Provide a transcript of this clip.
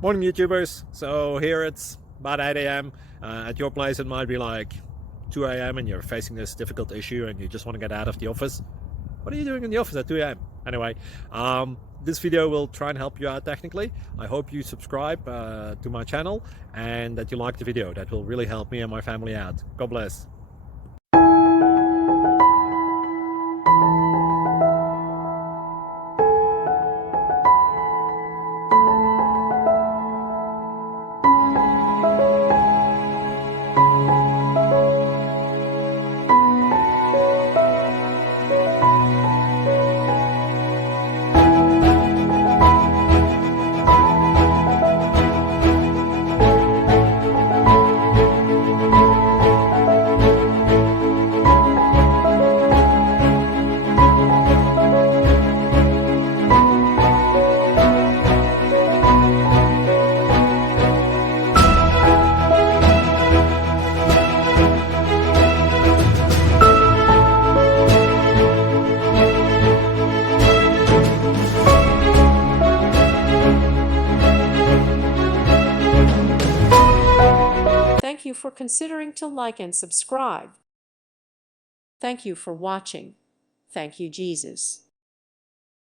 Morning YouTubers. So here it's about 8 a.m. At your place it might be like 2 a.m. and you're facing this difficult issue and you just want to get out of the office. What are you doing in the office at 2 a.m.? Anyway, this video will try and help you out technically. I hope you subscribe to my channel and that you like the video. That will really help me and my family out. God bless. Thank you for considering to like and subscribe. Thank you for watching. Thank you, Jesus.